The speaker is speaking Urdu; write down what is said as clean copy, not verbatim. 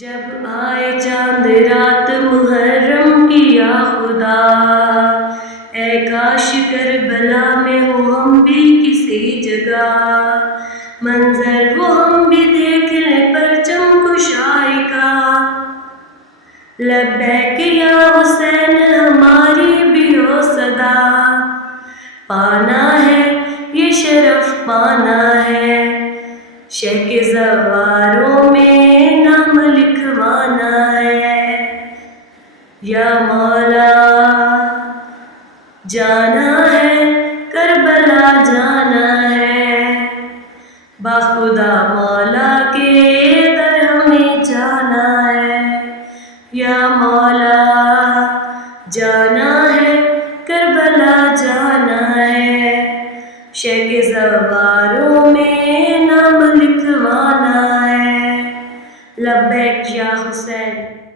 جب آئے چاند رات محرم کی یا خدا، اے کاش کربلا میں ہو ہم بھی کسی جگہ، منظر وہ ہم بھی دیکھ لیں پرچم کشائی کا۔ لبیک یا حسین ہماری بھی ہو صدا، پانا ہے یہ شرف پانا ہے، شہ کے زواروں میں نام لکھوانا ہے۔ یا مولا جانا ہے کربلا جانا ہے، باخدا مولا کے در ہمیں جانا ہے۔ یا مولا جانا ہے کربلا جانا ہے، شہ کے زواروں میں نام لکھوانا ہے۔ لبیک یا حسین۔